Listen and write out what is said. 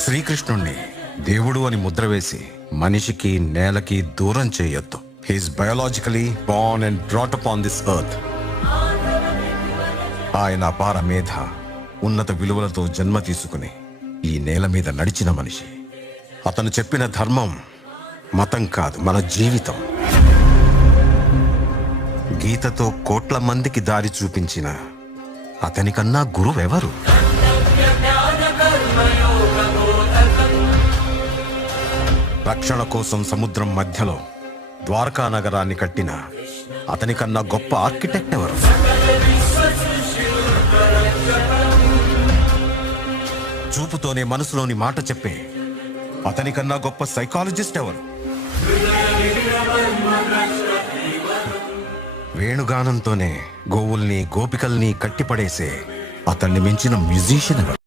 శ్రీకృష్ణుణ్ణి దేవుడు అని ముద్ర వేసి మనిషికి నేలకి దూరం చేయొద్దు. He is biologically born and brought up on this earth. ఆయన అపార మేధ, ఉన్నత విలువలతో జన్మ తీసుకుని ఈ నేల మీద నడిచిన మనిషి. అతను చెప్పిన ధర్మం మతం కాదు, మన జీవితం. గీతతో కోట్ల మందికి దారి చూపించిన అతనికన్నా గురువెవరు? రక్షణ కోసం సముద్రం మధ్యలో ద్వారకా నగరాన్ని కట్టిన అతనికన్నా గొప్ప ఆర్కిటెక్ట్ ఎవరు? చూపుతోనే మనసులోని మాట చెప్పే అతనికన్నా గొప్ప సైకాలజిస్ట్ ఎవరు? వేణుగానంతోనే గోవుల్ని గోపికల్ని కట్టిపడేసే అతన్ని మించిన మ్యూజిషియన్ ఎవరు?